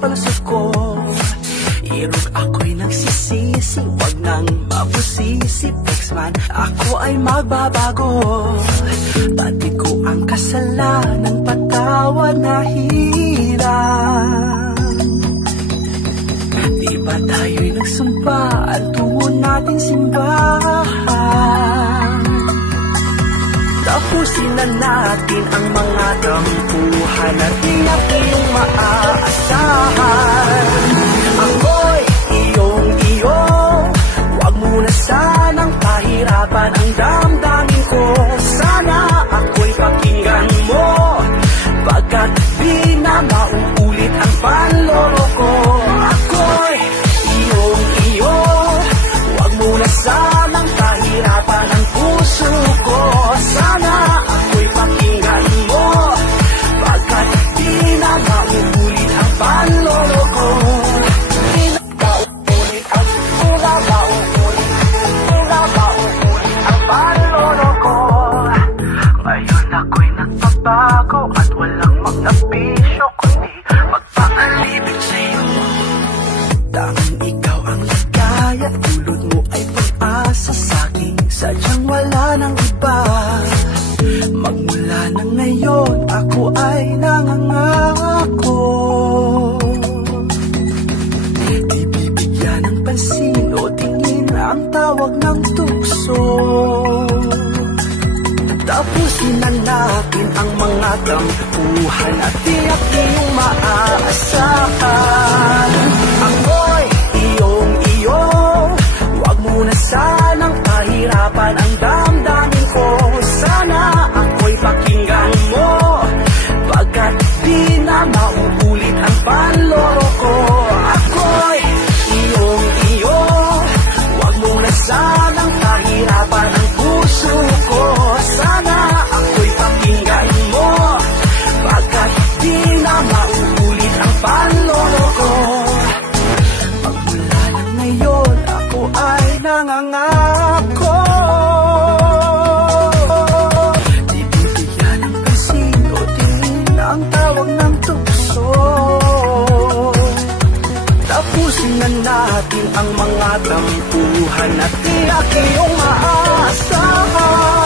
palsot ko. Irog ako'y nagsisisi, wag nang mabusisi. Flex man, ako ay magbabago. Dati ko ang kasalanan, patawad na hirap. Di ba tayo'y nagsumpa at tungo natin simbahan? Tapusin na natin ang mga tampuhan at tiyak iyong maaasahan. Ako'y iyong-iyo, wag mo na sanang pahirapan ang damdamin ko. Sana ako'y pakinggan mo, pagkat di na mauulit ang panloloko. Ako'y iyong-iyo, wag mo na sanang pahirapan ang puso ko. Sana ako'y pakinggan mo, pagkat di na mauulit ang panloloko. Bago at walang magnapisyo, kundi magpakalibig sa'yo. Tanging ikaw ang ligaya, dulot mo ay pag-asa sa'kin, sadyang wala nang iba. Magmula na ngayon, ako ay nangangako, di bibigyan ng pansin o tingin ang tawag ng tukso. Tapusin na natin ang mga tampuhan at tiyak iyong maaasahan. Ako'y iyong-iyo, wag mo na sanang pahirapan ang damdamin ko. Sana ako'y pakinggan mo, pagkat di na mauulit ang panloloko. Ako'y iyong-iyo, wag mo na sanang pahirapan ang puso ko. Sana ako'y pakinggan mo, pagkat di na mauulit ang panloloko. Magmula na ngayon, ako ay nangangako, di bibigyan ng pansin o tingin ang tawag ng tukso. Tapusin na natin ang mga tampuhan at tiyak iyong maaasahan.